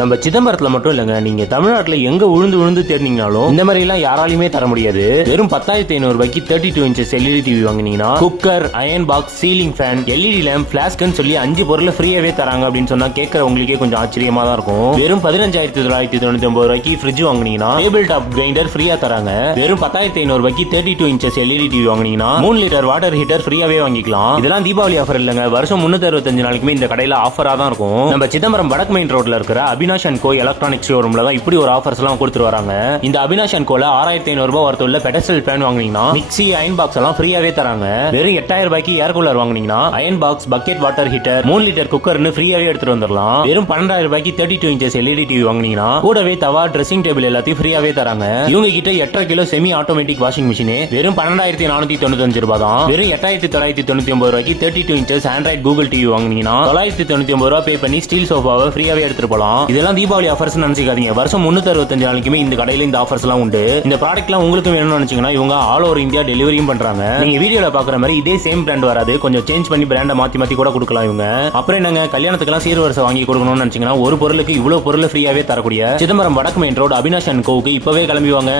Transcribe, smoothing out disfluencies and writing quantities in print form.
நம்ம சிதம்பரத்துல மட்டும் இல்லங்க, நீங்க தமிழ்நாட்டுல எங்க விழுந்து தேடினீங்கனாலும் இந்த மாதிரி எல்லாம் யாராலையுமே தர முடியாது. வெறும் 10,500 ரூபாய்க்கு 32 இன்ச்சஸ் எல்இடி டிவி வாங்கினீங்கன்னா cooker, iron box, ceiling fan, LED lamp, பிளாஸ்க்னு சொல்லி 5 பொருளை ஃப்ரீயாவே தராங்க அப்படின்னு சொன்னா கேட்கற உங்களுக்கே கொஞ்சம் ஆச்சரியமா தான் இருக்கும். வெறும் 15,999 ரூபாய்க்கு ஃப்ரிட்ஜ் வாங்கினீங்கன்னா டேபிள் டாப் கிரைண்டர் ஃப்ரீயா தராங்க. வெறும் 10,500 ரூபாய்க்கு 32 இன்ச்சஸ் எல்இடி டிவி வாங்கினீங்கன்னா 3 லிட்டர் வாட்டர் ஹீட்டர் ஃப்ரீயாவே வாங்கிக்கலாம். இதெல்லாம் தீபாவளி ஆஃபர் இல்லங்க, வருஷம் 365 நாளைக்குமே இந்த கடையில ஆஃபரா தான் இருக்கும். நம்ம சிதம்பரம் வடக்கு மெயின் ரோட்ல இருக்கிற அபினாஷ் அண்ட் கோ எலக்ட்ரானிக் ஷோரூம்ல தான் இப்படி ஒரு ஆஃபர்ஸ் எல்லாம் கொடுத்துட்டு வராங்க. இந்த அபினாஷ் அண்ட் கோல 6,500 ரூபாய் வரத்துள்ள பெடஸ்டல் ஃபேன் வாங்குனீங்கன்னா மிக்ஸி, அயன் பாக்ஸ் எல்லாம் ஃப்ரீயாவே தராங்க. வெறும் 8,000 ரூபாய்க்கு ஏர் கூலர் வாங்குனீங்கன்னா iron box, bucket water heater, 3 litre குக்கர்னு ஃப்ரீயாவே எடுத்துட்டு வந்துடலாம். வெறும் 12,000 ரூபாய்க்கு 32 இன்ச்சஸ் எல்இடி டிவி வாங்குனீங்கன்னா கூடவே தவா, ட்ரெஸ்ஸிங் டேபிள் எல்லாத்தையும் ஃப்ரீயாவே தராங்க. இவங்க கிட்ட 8.5 kilo semi automatic washing machine வெறும் 12,495 ரூபாய் தான். வெறும் 8,999 ரூபாய்க்கு 32 இன்ச்சஸ் ஆண்ட்ராய்ட் கூகுள் டிவி வாங்குனீங்கன்னா 999 ரூபாய் பே பண்ணி ஸ்டீல் சோஃபாவை ஃப்ரீயாவே எடுத்துட்டு போலாம். இதெல்லாம் தீபாவளி ஆஃபர்ஸ் நினைச்சுக்காதீங்க, வருஷம் 365 நாளைக்குமே இந்த கடையில இந்த ஆஃபர்ஸ் எல்லாம் உண்டு. இந்த ப்ராடக்ட் எல்லாம் உங்களுக்கு வேணும்னு நினைச்சீங்கன்னா இவங்க ஆல் ஓவர் இந்தியா டெலிவரியும் பண்றாங்க. நீங்க வீடியோல பாக்குற மாதிரி இதே சேம் பிராண்ட் வராது, கொஞ்சம் சேஞ்ச் பண்ணி பிராண்ட மாத்தி கூட கொடுக்கலாம் இவங்க. அப்புறம் என்னங்க, கல்யாணத்துக்கெல்லாம் சீர்வரிசை வாங்கி கொடுக்கணும்னு நினைச்சீங்கன்னா ஒரு பொருளுக்கு இவ்வளவு பொருள் ஃப்ரீயாவே தரக்கூடிய சிதம்பரம் வடக்கு மெயின் ரோடு அபினாஷ் அண்ட் கோவுக்கு இப்பவே கிளம்பி வாங்க.